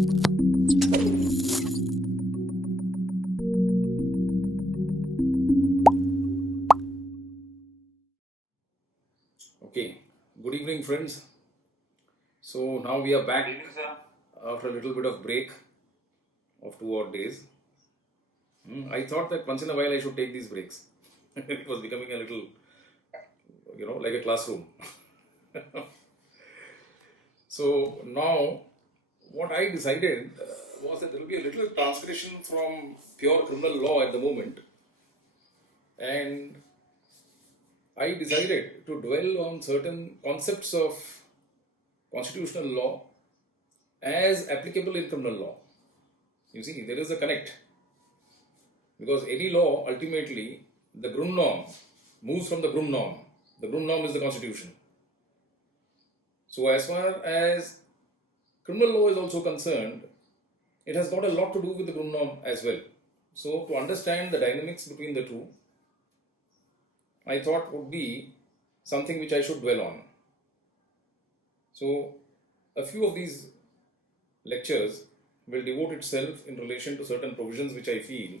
Okay, good evening, friends. So now we are back Good evening, sir. after a little bit of break of 2 odd days. I thought that once in a while I should take these breaks. It was becoming a little, like a classroom. So now, what I decided was that there will be a little transgression from pure criminal law at the moment, and I decided to dwell on certain concepts of constitutional law as applicable in criminal law. You see, there is a connect because any law ultimately the Grundnorm moves from the Grundnorm. The Grundnorm is the constitution. So, as far as criminal law is also concerned, it has got a lot to do with the Grundnorm as well. So, to understand the dynamics between the two, I thought would be something which I should dwell on. So, a few of these lectures will devote itself in relation to certain provisions which I feel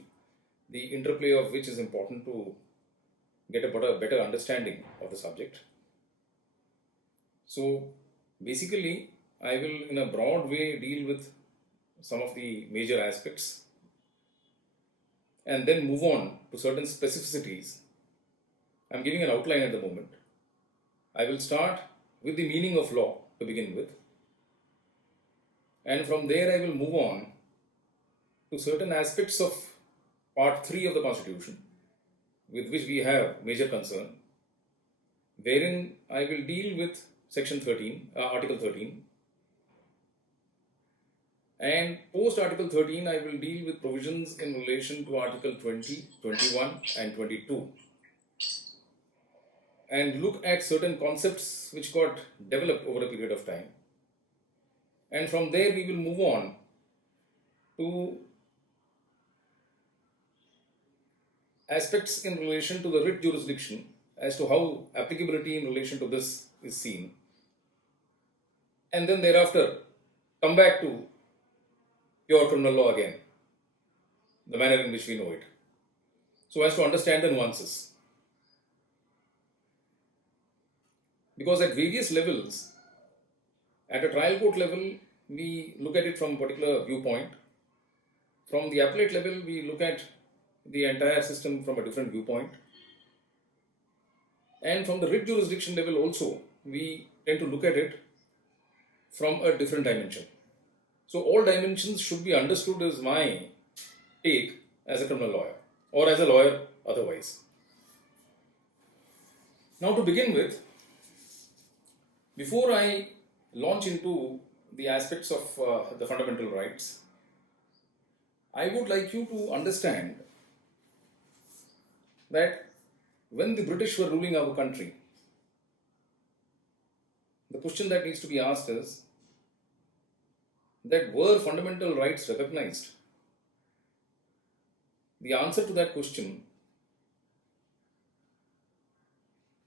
the interplay of which is important to get a better understanding of the subject. So, basically, I will, in a broad way, deal with some of the major aspects and then move on to certain specificities. I'm giving an outline at the moment. I will start with the meaning of law to begin with, and from there, I will move on to certain aspects of Part 3 of the Constitution with which we have major concern, wherein I will deal with Section 13, Article 13, and post Article 13, I will deal with provisions in relation to Article 20, 21, and 22, and look at certain concepts which got developed over a period of time. And from there, we will move on to aspects in relation to the writ jurisdiction as to how applicability in relation to this is seen. And then thereafter, come back to pure criminal law again, the manner in which we know it, so as to understand the nuances. Because at various levels, at a trial court level, we look at it from a particular viewpoint. From the appellate level, we look at the entire system from a different viewpoint. And from the writ jurisdiction level also, we tend to look at it from a different dimension. So all dimensions should be understood as my take as a criminal lawyer or as a lawyer otherwise. Now to begin with, before I launch into the aspects of the fundamental rights, I would like you to understand that when the British were ruling our country, the question that needs to be asked is that were fundamental rights recognized? The answer to that question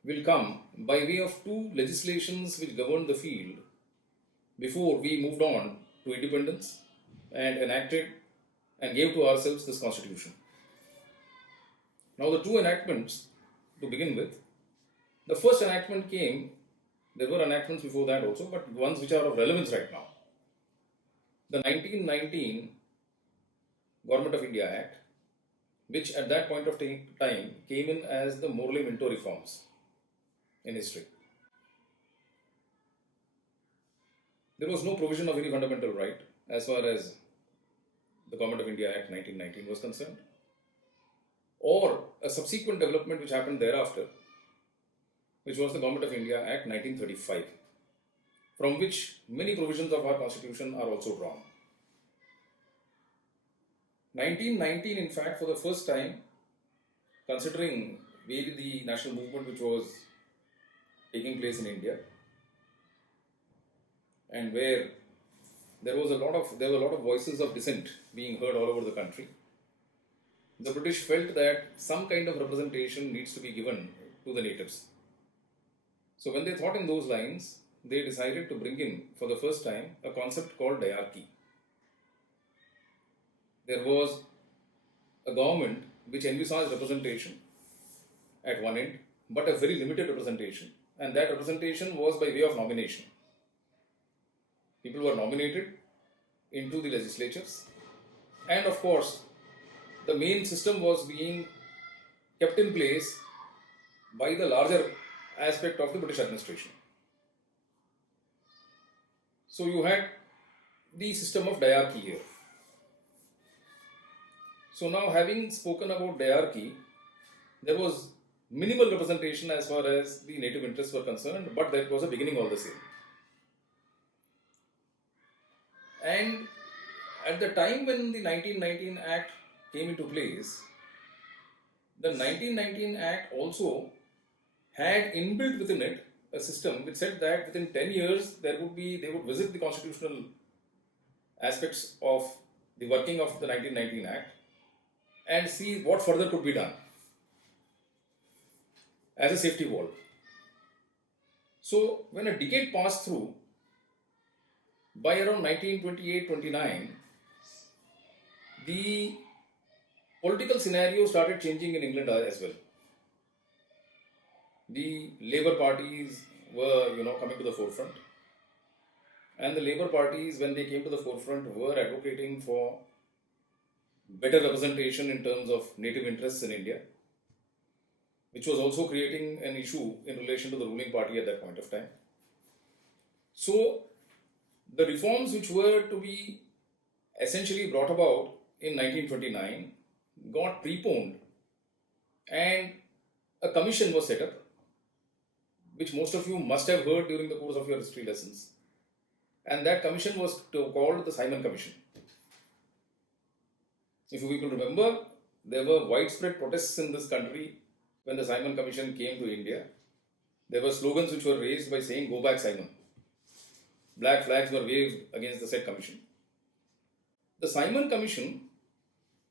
will come by way of two legislations which governed the field before we moved on to independence and enacted and gave to ourselves this constitution. Now, the two enactments to begin with, the first enactment came, there were enactments before that also, but ones which are of relevance right now. The 1919 Government of India Act, which at that point of time came in as the Morley Minto reforms in history. There was no provision of any fundamental right as far as the Government of India Act 1919 was concerned, or a subsequent development which happened thereafter, which was the Government of India Act 1935, from which many provisions of our constitution are also drawn. 1919, in fact, for the first time, considering the national movement which was taking place in India, and where there were a lot of voices of dissent being heard all over the country, the British felt that some kind of representation needs to be given to the natives. So when they thought in those lines, they decided to bring in for the first time a concept called diarchy. there was a government which envisaged representation at one end, but a very limited representation, and that representation was by way of nomination. People were nominated into the legislatures, and of course, the main system was being kept in place by the larger aspect of the British administration. So you had the system of diarchy here. So now, having spoken about diarchy, there was minimal representation as far as the native interests were concerned, but that was a beginning all the same. And at the time when the 1919 Act came into place, the 1919 Act also had inbuilt within it a system which said that within 10 years they would visit the constitutional aspects of the working of the 1919 Act and see what further could be done as a safety valve. So when a decade passed through, by around 1928-29, the political scenario started changing in England as well. The Labour parties were, coming to the forefront, and the Labour parties, when they came to the forefront, were advocating for better representation in terms of native interests in India, which was also creating an issue in relation to the ruling party at that point of time. So the reforms which were to be essentially brought about in 1929 got preponed, and a commission was set up, which most of you must have heard during the course of your history lessons. And that commission was called the Simon Commission. If you people remember, there were widespread protests in this country when the Simon Commission came to India. There were slogans which were raised by saying, "Go back, Simon." Black flags were waved against the said commission. The Simon Commission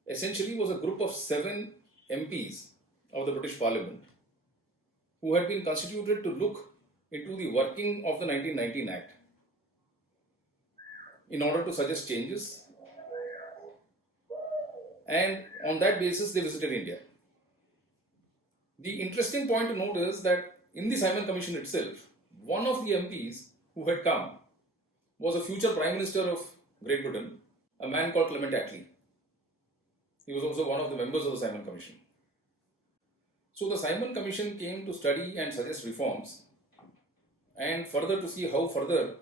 essentially was a group of 7 MPs of the British Parliament who had been constituted to look into the working of the 1919 Act in order to suggest changes, and on that basis they visited India. The interesting point to note is that in the Simon Commission itself, one of the MPs who had come was a future Prime Minister of Great Britain, a man called Clement Attlee. He was also one of the members of the Simon Commission. So the Simon Commission came to study and suggest reforms, and further to see how further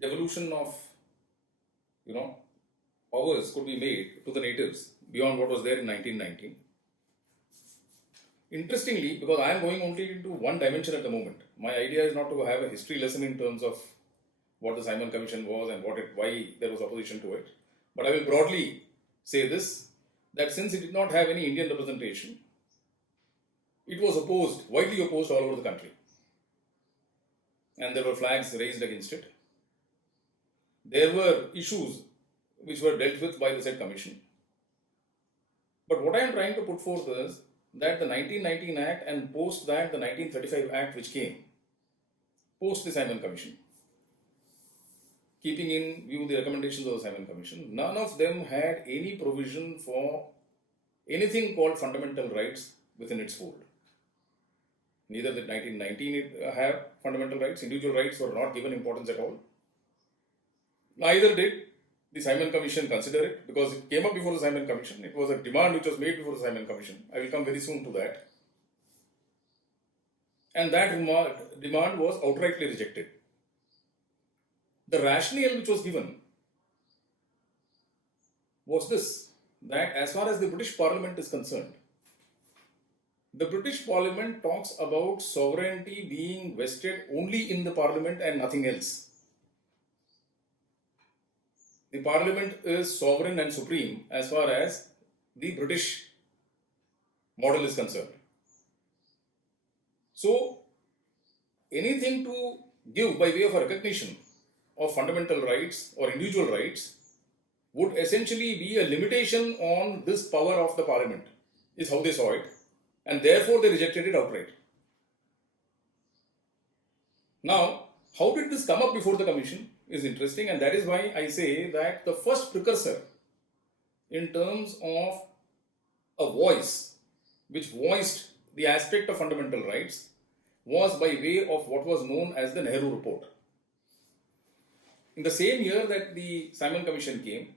devolution of powers could be made to the natives beyond what was there in 1919. Interestingly, because I am going only into one dimension at the moment, my idea is not to have a history lesson in terms of what the Simon Commission was and why there was opposition to it, but I will broadly say this, that since it did not have any Indian representation, it was widely opposed all over the country, and there were flags raised against it. There were issues which were dealt with by the said commission. But what I am trying to put forth is that the 1919 Act and post that the 1935 Act which came post the Simon Commission, keeping in view the recommendations of the Simon Commission, none of them had any provision for anything called fundamental rights within its fold. Neither did 1919 have fundamental rights, individual rights were not given importance at all. Neither did the Simon Commission consider it, because it came up before the Simon Commission. It was a demand which was made before the Simon Commission. I will come very soon to that. And that demand was outrightly rejected. The rationale which was given was this, that as far as the British Parliament is concerned, the British Parliament talks about sovereignty being vested only in the Parliament and nothing else. The Parliament is sovereign and supreme as far as the British model is concerned. So, anything to give by way of a recognition of fundamental rights or individual rights would essentially be a limitation on this power of the Parliament, is how they saw it, and therefore they rejected it outright. Now, how did this come up before the Commission is interesting, and that is why I say that the first precursor in terms of a voice which voiced the aspect of fundamental rights was by way of what was known as the Nehru Report. In the same year that the Simon Commission came,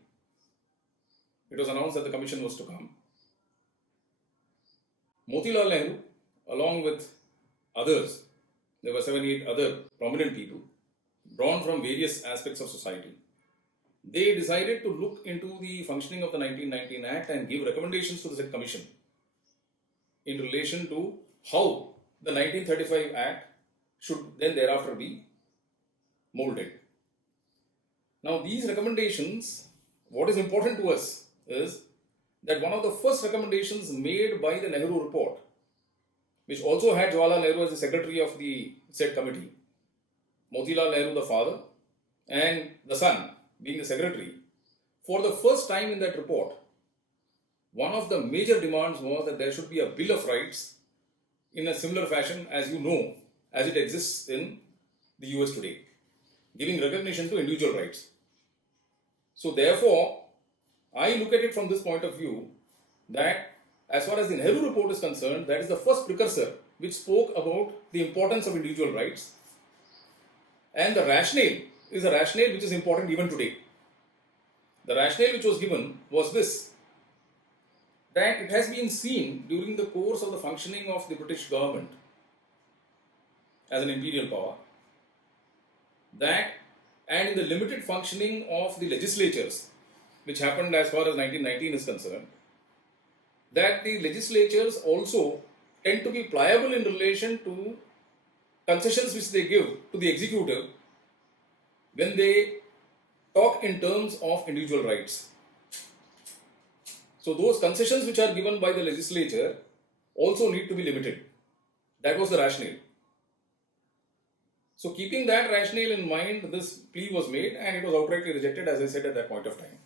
it was announced that the commission was to come. Motilal Nehru, along with others, there were 7-8 other prominent people, drawn from various aspects of society, they decided to look into the functioning of the 1919 Act and give recommendations to the said commission in relation to how the 1935 Act should then thereafter be molded. Now, these recommendations, what is important to us is that one of the first recommendations made by the Nehru Report, which also had Jawaharlal Nehru as the secretary of the said committee, Motilal Nehru the father and the son being the secretary, for the first time in that report, one of the major demands was that there should be a Bill of Rights in a similar fashion as it exists in the US today, giving recognition to individual rights. So therefore, I look at it from this point of view that as far as the Nehru Report is concerned, that is the first precursor which spoke about the importance of individual rights, and the rationale is a rationale which is important even today. The rationale which was given was this, that it has been seen during the course of the functioning of the British government as an imperial power, that and in the limited functioning of the legislatures, which happened as far as 1919 is concerned, that the legislatures also tend to be pliable in relation to concessions which they give to the executive when they talk in terms of individual rights. So those concessions which are given by the legislature also need to be limited. That was the rationale. So keeping that rationale in mind, this plea was made and it was outrightly rejected, as I said, at that point of time.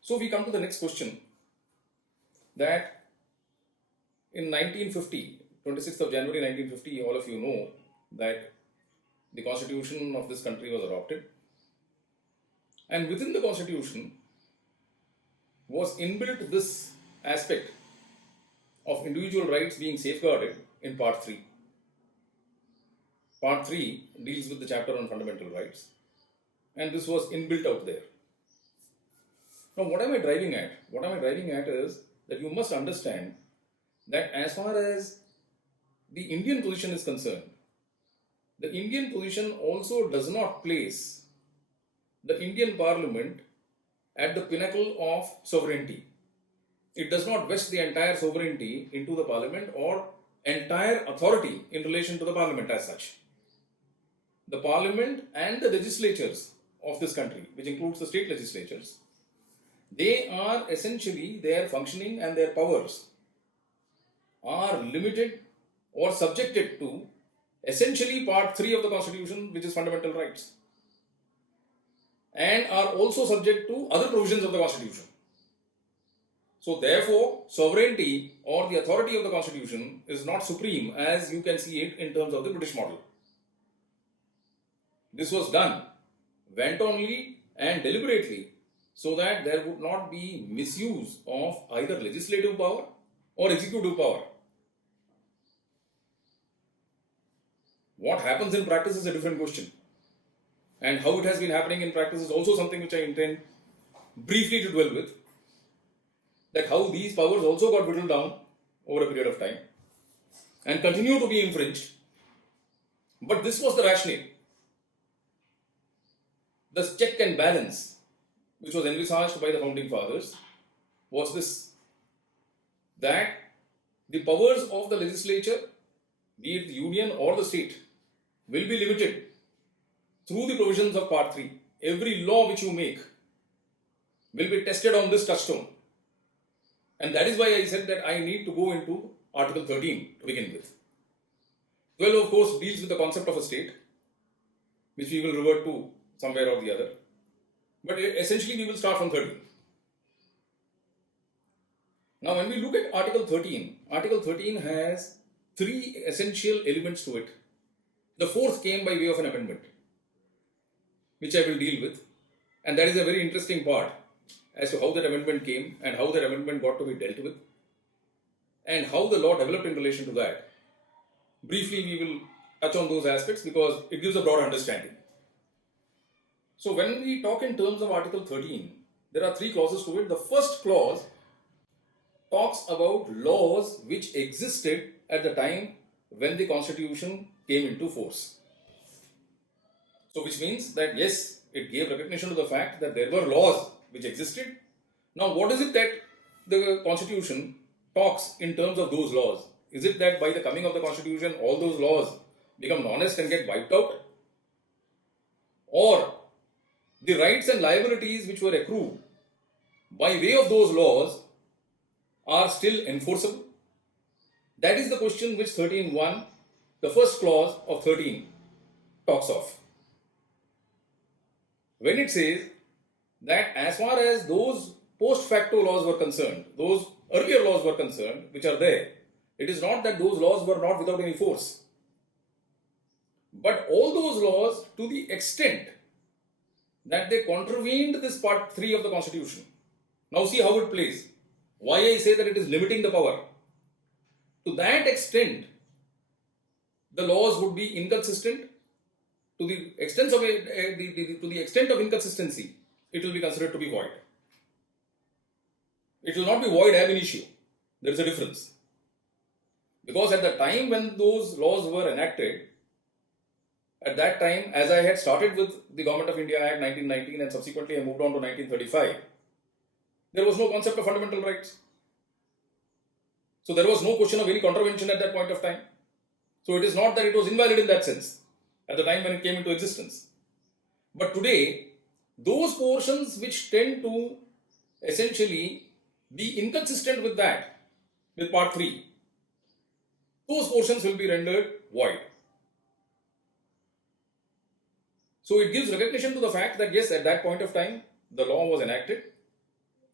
So we come to the next question, that in 1950, 26th of January 1950, all of you know that the constitution of this country was adopted, and within the constitution was inbuilt this aspect of individual rights being safeguarded in part 3. Part 3 deals with the chapter on fundamental rights, and this was inbuilt out there. Now, what am I driving at? What am I driving at is that you must understand that as far as the Indian position is concerned, the Indian position also does not place the Indian Parliament at the pinnacle of sovereignty. It does not vest the entire sovereignty into the Parliament or entire authority in relation to the Parliament as such. The Parliament and the legislatures of this country, which includes the state legislatures, they are essentially, their functioning and their powers are limited or subjected to essentially part 3 of the Constitution, which is fundamental rights, and are also subject to other provisions of the Constitution. So therefore, sovereignty or the authority of the Constitution is not supreme as you can see it in terms of the British model. This was done wantonly and deliberately so that there would not be misuse of either legislative power or executive power. What happens in practice is a different question, and how it has been happening in practice is also something which I intend briefly to dwell with, that how these powers also got whittled down over a period of time and continue to be infringed. But this was the rationale. The check and balance which was envisaged by the founding fathers was this, that the powers of the legislature, be it the union or the state, will be limited through the provisions of part 3. Every law which you make will be tested on this touchstone. And that is why I said that I need to go into Article 13 to begin with. 12, of course, deals with the concept of a state, which we will revert to somewhere or the other. But essentially, we will start from 13. Now, when we look at Article 13 has 3 essential elements to it. The 4th came by way of an amendment, which I will deal with, and that is a very interesting part as to how that amendment came and how that amendment got to be dealt with and how the law developed in relation to that. Briefly, we will touch on those aspects because it gives a broad understanding. So when we talk in terms of Article 13, there are three clauses to it. The first clause talks about laws which existed at the time when the Constitution came into force. So which means that yes, it gave recognition to the fact that there were laws which existed. Now what is it that the Constitution talks in terms of those laws? Is it that by the coming of the Constitution all those laws become non-est and get wiped out? Or the rights and liabilities which were accrued by way of those laws are still enforceable? That is the question which 13.1, the first clause of 13, talks of. When it says that as far as those post facto laws were concerned, those earlier laws were concerned, which are there, it is not that those laws were not without any force. But all those laws, to the extent that they contravened this part 3 of the Constitution. Now see how it plays. Why I say that it is limiting the power. To that extent, the laws would be inconsistent. To the extent of to the extent of inconsistency, it will be considered to be void. It will not be void ab initio. There is a difference. Because at the time when those laws were enacted, at that time, as I had started with the Government of India Act 1919 and subsequently I moved on to 1935, there was no concept of fundamental rights. So there was no question of any contravention at that point of time. So it is not that it was invalid in that sense at the time when it came into existence. But today, those portions which tend to essentially be inconsistent with that, with part 3, those portions will be rendered void. So it gives recognition to the fact that yes, at that point of time, the law was enacted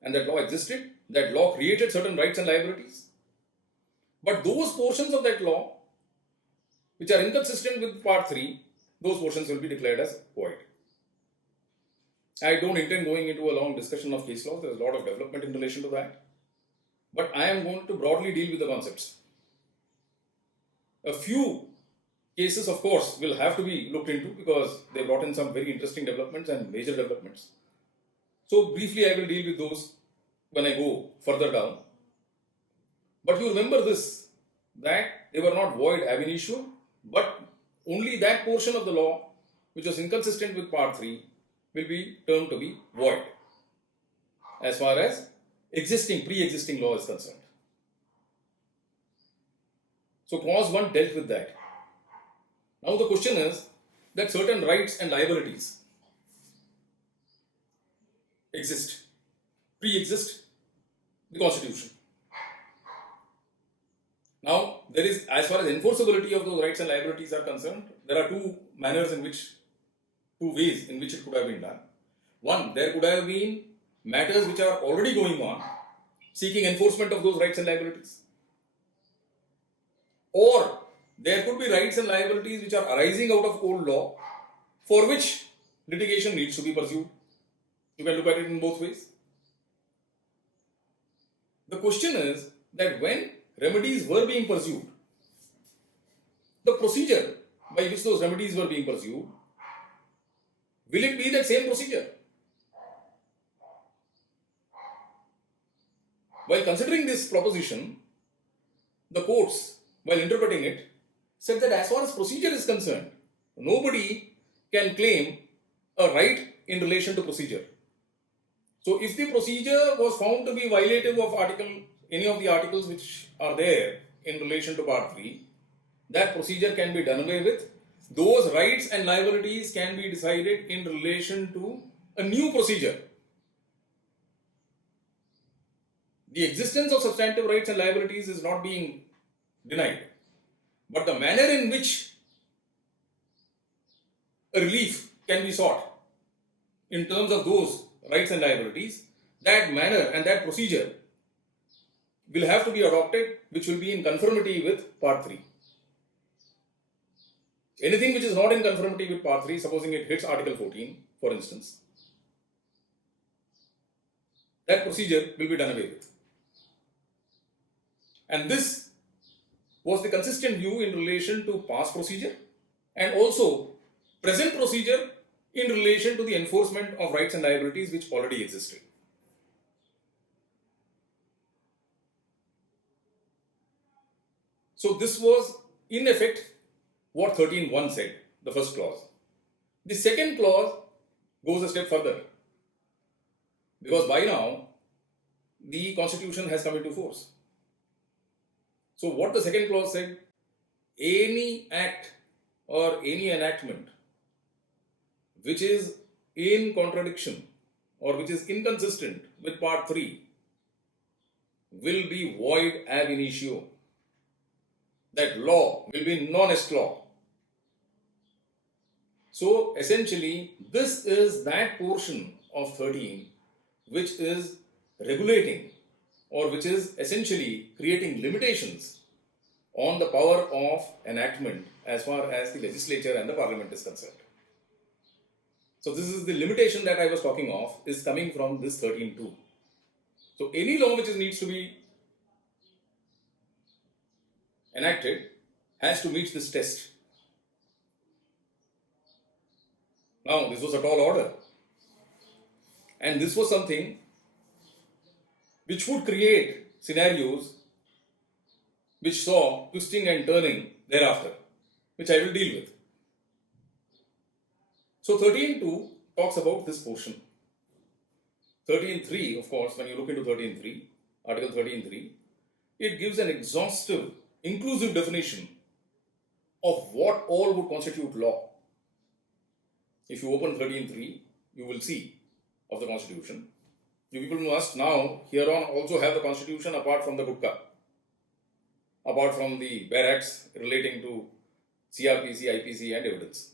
and that law existed, that law created certain rights and liabilities. But those portions of that law which are inconsistent with part 3, those portions will be declared as void. I don't intend going into a long discussion of case law. There is a lot of development in relation to that. But I am going to broadly deal with the concepts. A few cases, of course, will have to be looked into because they brought in some very interesting developments and major developments. So briefly, I will deal with those when I go further down. But you remember this, that they were not void ab initio, but only that portion of the law which was inconsistent with part 3 will be termed to be void as far as pre-existing law is concerned. So clause 1 dealt with that. Now the question is that certain rights and liabilities pre-exist the Constitution. Now, there is, as far as enforceability of those rights and liabilities are concerned, there are two ways in which it could have been done. One, there could have been matters which are already going on, seeking enforcement of those rights and liabilities. Or, there could be rights and liabilities which are arising out of old law, for which litigation needs to be pursued. You can look at it in both ways. The question is that when remedies were being pursued, the procedure by which those remedies were being pursued, will it be that same procedure? While considering this proposition, the courts, while interpreting it, said that as far as procedure is concerned, nobody can claim a right in relation to procedure. So if the procedure was found to be violative of any of the articles which are there in relation to part 3, that procedure can be done away with. Those rights and liabilities can be decided in relation to a new procedure. The existence of substantive rights and liabilities is not being denied, but the manner in which a relief can be sought in terms of those rights and liabilities, that manner and that procedure will have to be adopted, which will be in conformity with part 3. Anything which is not in conformity with part 3, supposing it hits article 14, for instance, that procedure will be done away with. And this was the consistent view in relation to past procedure and also present procedure in relation to the enforcement of rights and liabilities which already existed. So this was in effect what 13.1 said, the first clause. The second clause goes a step further, because by now the constitution has come into force. So what the second clause said, any act or any enactment which is in contradiction or which is inconsistent with part 3 will be void ab initio. That law will be non-est law. So essentially, this is that portion of 13 which is regulating or which is essentially creating limitations on the power of enactment as far as the legislature and the parliament is concerned. So this is the limitation that I was talking of, is coming from this 13.2. So any law which needs to be enacted has to meet this test. Now, this was a tall order, and this was something which would create scenarios which saw twisting and turning thereafter, which I will deal with. So 13.2 talks about this portion. 13.3, of course, when you look into 13.3, Article 13.3, it gives an exhaustive, inclusive definition of what all would constitute law. If you open 13.3, you will see of the Constitution. You people must now, here on, also have the Constitution apart from the Gutka, apart from the bare acts relating to CRPC, IPC and evidence.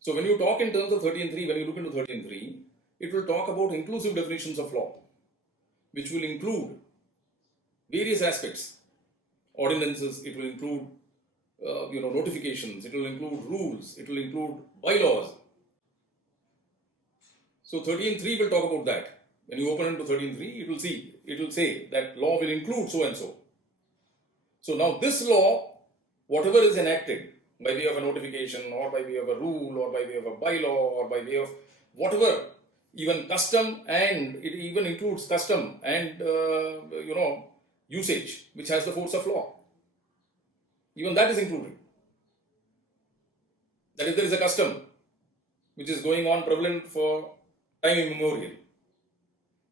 So when you talk in terms of 13.3, when you look into 13.3, it will talk about inclusive definitions of law, which will include various aspects. Ordinances, it will include notifications, it will include rules, it will include bylaws. So 13.3 will talk about that. When you open into 13.3, it will say that law will include so and so. So now this law, whatever is enacted by way of a notification or by way of a rule or by way of a bylaw or by way of whatever, even custom, and it even includes custom and usage which has the force of law. Even that is included. That if there is a custom which is going on prevalent for time immemorial,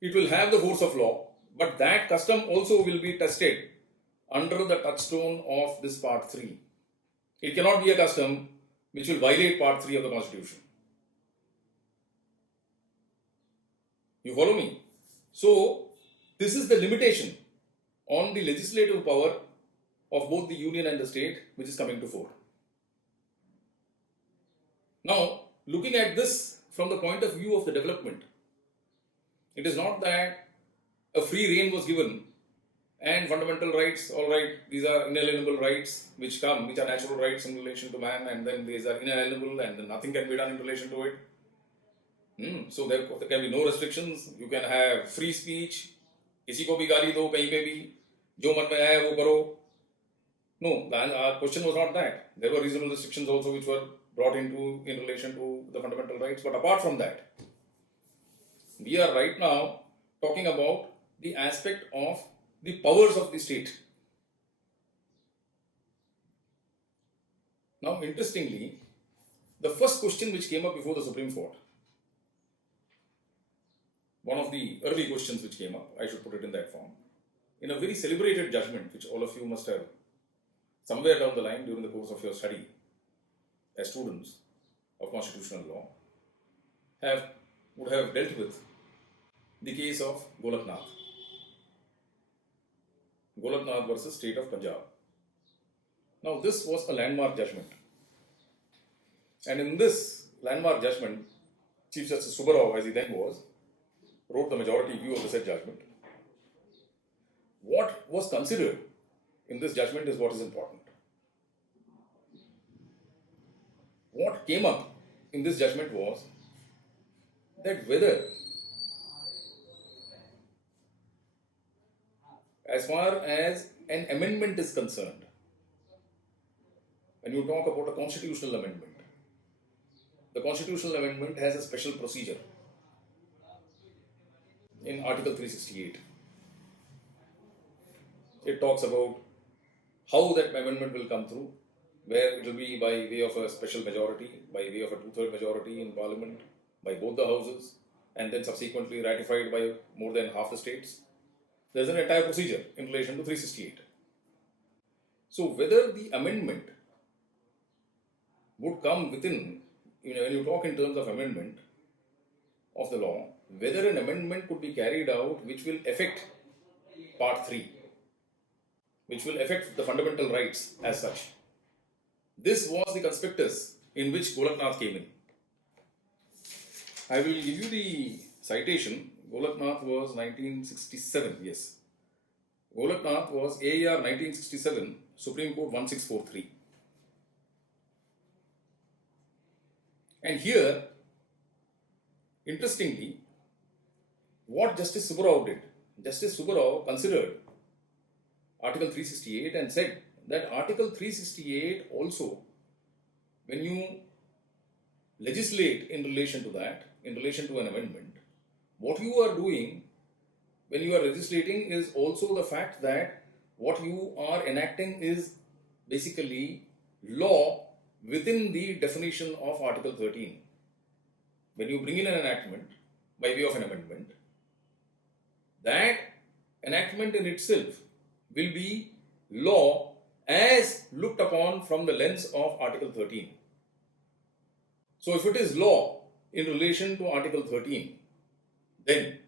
it will have the force of law, but that custom also will be tested under the touchstone of this part 3. It cannot be a custom which will violate part 3 of the Constitution. You follow me? So, this is the limitation on the legislative power of both the union and the state which is coming to fore. Now, looking at this from the point of view of the development, it is not that a free rein was given and fundamental rights, all right, these are inalienable rights which are natural rights in relation to man, and then these are inalienable and then nothing can be done in relation to it. So there can be no restrictions. You can have free speech, किसी को भी गाली दो कहीं पे भी, जो मन में आए वो करो. No, our question was not that. There were reasonable restrictions also which were brought into in relation to the fundamental rights. But apart from that, we are right now talking about the aspect of the powers of the state. Now, interestingly, the first question which came up before the Supreme Court, one of the early questions which came up, I should put it in that form, in a very celebrated judgment which all of you must have somewhere down the line during the course of your study as students of constitutional law would have dealt with the case of Golaknath. Golaknath versus State of Punjab. Now this was a landmark judgment. And in this landmark judgment, Chief Justice Subbarao, as he then was, wrote the majority view of the said judgment. What was considered in this judgment is what is important. What came up in this judgment was that whether as far as an amendment is concerned, when you talk about a constitutional amendment, the constitutional amendment has a special procedure in Article 368. It talks about how that amendment will come through, where it will be by way of a special majority, by way of a two-third majority in Parliament, by both the houses, and then subsequently ratified by more than half the states. There is an entire procedure in relation to 368. So whether the amendment would come within, when you talk in terms of amendment of the law, whether an amendment could be carried out which will affect Part 3, which will affect the fundamental rights as such. This was the conspectus in which Golaknath came in. I will give you the citation. Golaknath was 1967, yes. Golaknath was AR 1967, Supreme Court 1643. And here, interestingly, what Justice Subbarao did, Justice Subbarao considered Article 368 and said that Article 368 also, when you legislate in relation to that, in relation to an amendment, what you are doing when you are legislating is also the fact that what you are enacting is basically law within the definition of Article 13. When you bring in an enactment by way of an amendment, that enactment in itself will be law as looked upon from the lens of Article 13. So if it is law in relation to Article 13, then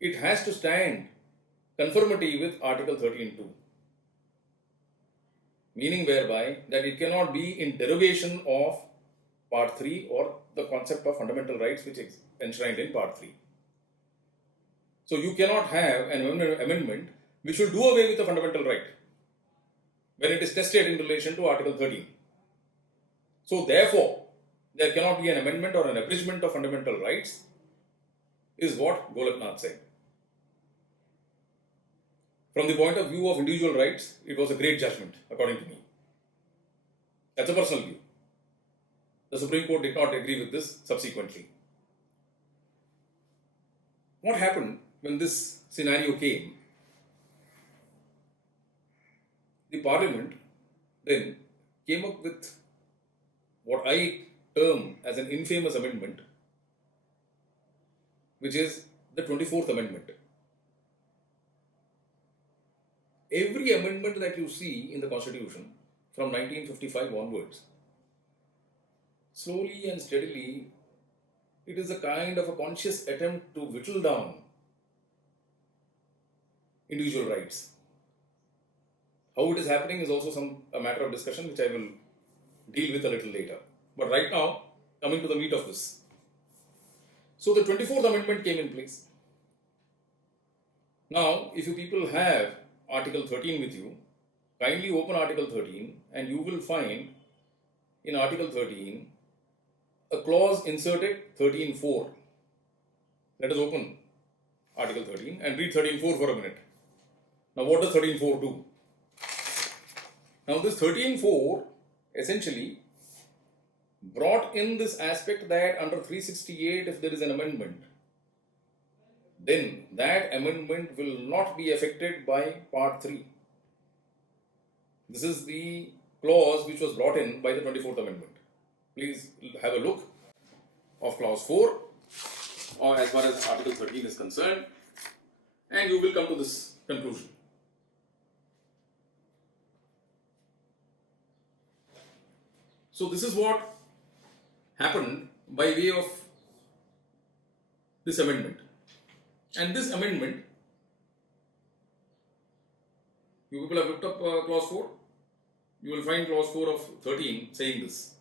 it has to stand conformity with Article 13(2), meaning whereby that it cannot be in derogation of Part 3 or the concept of fundamental rights which is enshrined in Part 3. So you cannot have an amendment which will do away with the fundamental right when it is tested in relation to Article 13. So therefore, there cannot be an amendment or an abridgment of fundamental rights, is what Golaknath said. From the point of view of individual rights, it was a great judgment, according to me. That's a personal view. The Supreme Court did not agree with this subsequently. What happened when this scenario came? The Parliament then came up with what I term as an infamous amendment, which is the 24th Amendment. Every amendment that you see in the Constitution from 1955 onwards, slowly and steadily, it is a kind of a conscious attempt to whittle down individual rights. How it is happening is also a matter of discussion which I will deal with a little later. But right now, coming to the meat of this. So the 24th Amendment came in place. Now, if you people have Article 13 with you, kindly open Article 13 and you will find in Article 13 a clause inserted 13(4). Let us open Article 13 and read 13(4) for a minute. Now what does 13(4) do? Now this 13(4) essentially brought in this aspect that under 368 if there is an amendment, then that amendment will not be affected by Part 3. This is the clause which was brought in by the 24th Amendment. Please have a look of Clause 4 or as far as Article 13 is concerned, and you will come to this conclusion. So this is what happened by way of this amendment. And this amendment, you people have looked up Clause 4. You will find Clause 4 of 13 saying this.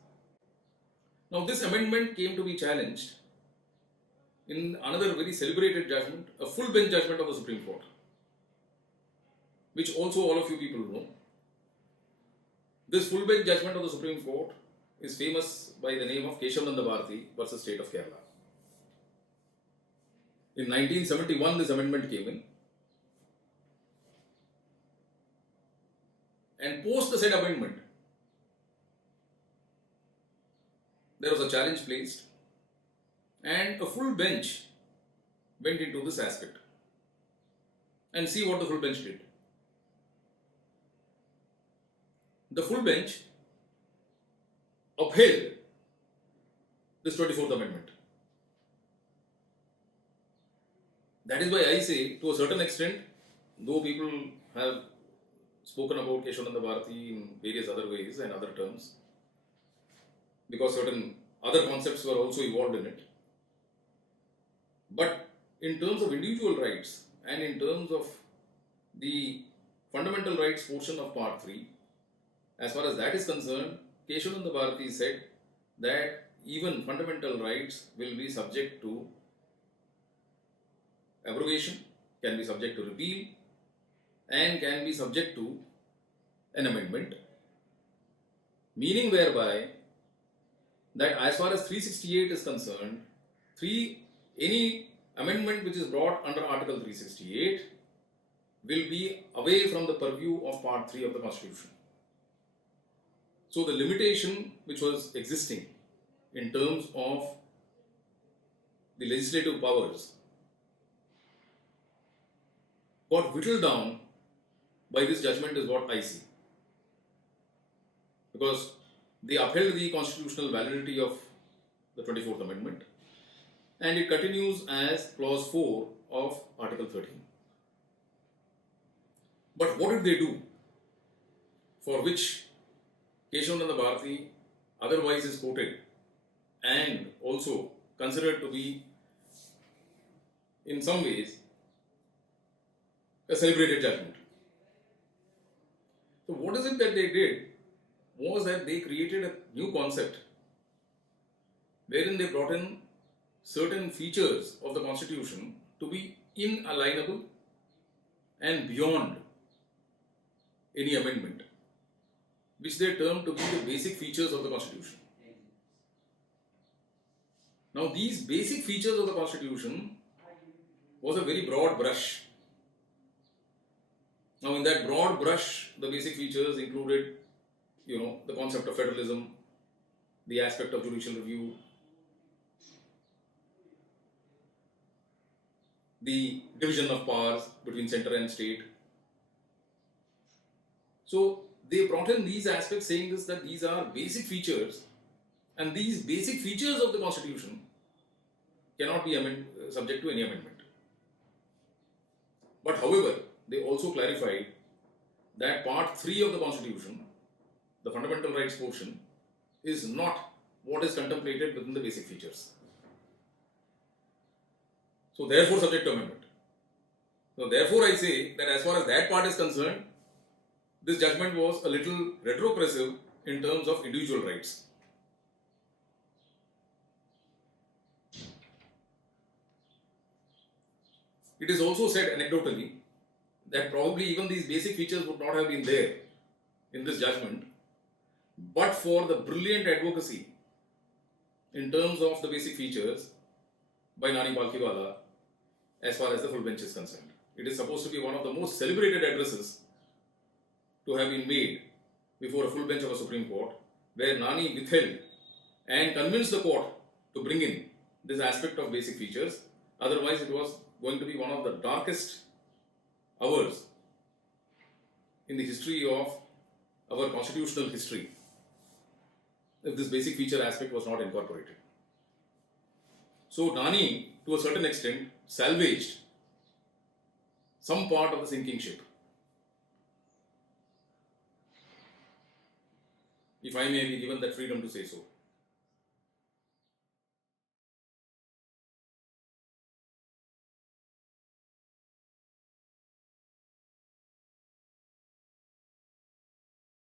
Now this amendment came to be challenged in another very celebrated judgment, a full bench judgment of the Supreme Court, which also all of you people know. This full bench judgment of the Supreme Court is famous by the name of Keshavananda Bharati versus State of Kerala. In 1971, this amendment came in. And post the said amendment, there was a challenge placed, and a full bench went into this aspect. And see what the full bench did. The full bench upheld this 24th Amendment. That is why I say, to a certain extent, though people have spoken about Keshavananda Bharati in various other ways and other terms, because certain other concepts were also involved in it, but in terms of individual rights and in terms of the fundamental rights portion of Part 3, as far as that is concerned, Keshavananda Bharati said that even fundamental rights will be subject to abrogation, can be subject to repeal, and can be subject to an amendment, meaning whereby that as far as 368 is concerned, any amendment which is brought under Article 368 will be away from the purview of Part 3 of the Constitution. So the limitation which was existing in terms of the legislative powers got whittled down by this judgment is what I see. Because they upheld the constitutional validity of the 24th Amendment, and it continues as clause 4 of Article 13. But what did they do for which Keshavananda Bharati otherwise is quoted and also considered to be in some ways a celebrated judgment? So what is it that they did was that they created a new concept wherein they brought in certain features of the Constitution to be inalienable and beyond any amendment, which they termed to be the basic features of the Constitution. Now, these basic features of the Constitution was a very broad brush. Now, in that broad brush, the basic features included, the concept of federalism, the aspect of judicial review, the division of powers between center and state. So they brought in these aspects saying this, that these are basic features, and these basic features of the Constitution cannot be subject to any amendment. But however, they also clarified that Part 3 of the Constitution, the fundamental rights portion, is not what is contemplated within the basic features. So therefore subject to amendment. So therefore I say that as far as that part is concerned, this judgment was a little retrogressive in terms of individual rights. It is also said anecdotally that probably even these basic features would not have been there in this judgment, but for the brilliant advocacy in terms of the basic features by Nani Palkhiwala as far as the full bench is concerned. It is supposed to be one of the most celebrated addresses to have been made before a full bench of a Supreme Court, where Nani withheld and convinced the court to bring in this aspect of basic features. Otherwise, it was going to be one of the darkest hours in the history of our constitutional history if this basic feature aspect was not incorporated. So Nani, to a certain extent, salvaged some part of the sinking ship, if I may be given that freedom to say so.